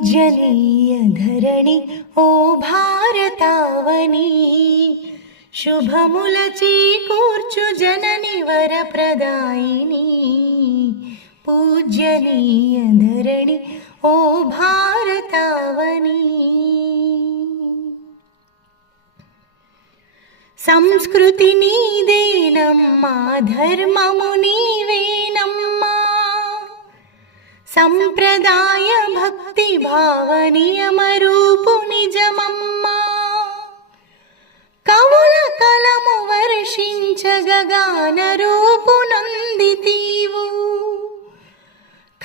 पूज्यनीय धरणि ओ भारतावनी शुभमुल चेकूर्चु जननि वरप्रदायिनी पूज्यनीय धरणि ओ भारतावनी संस्कृति नीदेनम्मा धर्ममु नीवेनम्मा संप्रदाय भक्ति भावनियमरूपु निजमम्मा कवुल कलमु वर्षिंचगगानरूपु नंदितीवु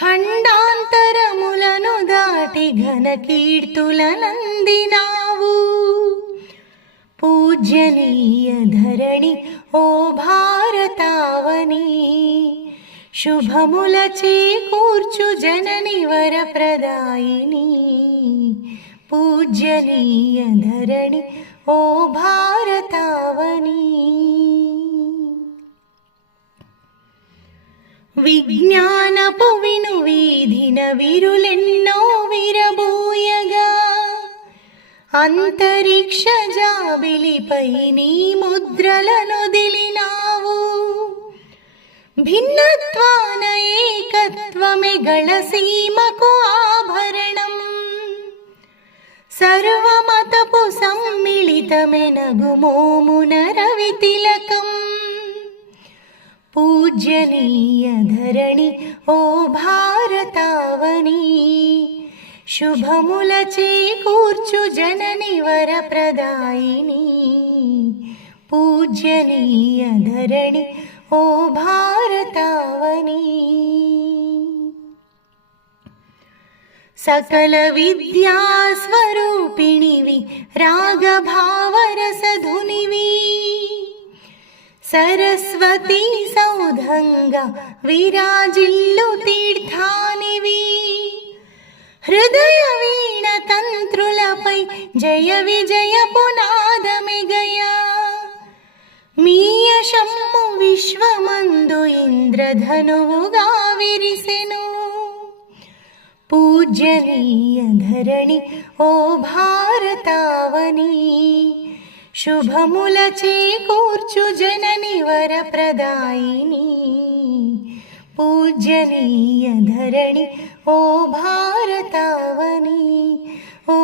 खंडांतरमुలను दाटि घन कीर्तुलనందినావు पूज्यनीय धरणि ओ भारतावनी शुभमुल चेकूर्चु जननि वरप्रदायिनी पूज्यनीय धरणि ओ भारतावनी विज्ञानपु विनुवीधिन विरुलेन्नो विरबूयगा अंतरिक्ष जाबिलिपै नी मुद्रलनొదిలినావు भिन्नत्वान एकत्वमे गळसीमकु आभरणं सर्वमतपु सम्मिलितमे नगुमोमुन रवितिलकं पूज्यनीय धरणि ओ भारतावनी शुभमुल चेकूर्चु जननि वरप्रदायिनी पूज्यनीय धरणि ओ भारतावनी सकल विद्या स्वरूपिणिवि रागभावरसधुनिवि सरस्वती सौधंगा विराजिल्लु तीर्थानिवि हृदय वीण तंत्रुलपै जय विजय पुनादमिगया मीयशम्मु विश्वमंदु इंद्रधनुवुगा विरिसेनु पूज्यनीय धरणि ओ भारतावनी शुभमुल चेकूर्चु जननि वरप्रदायिनी पूज्यनीय धरणि ओ भारतावनी ओ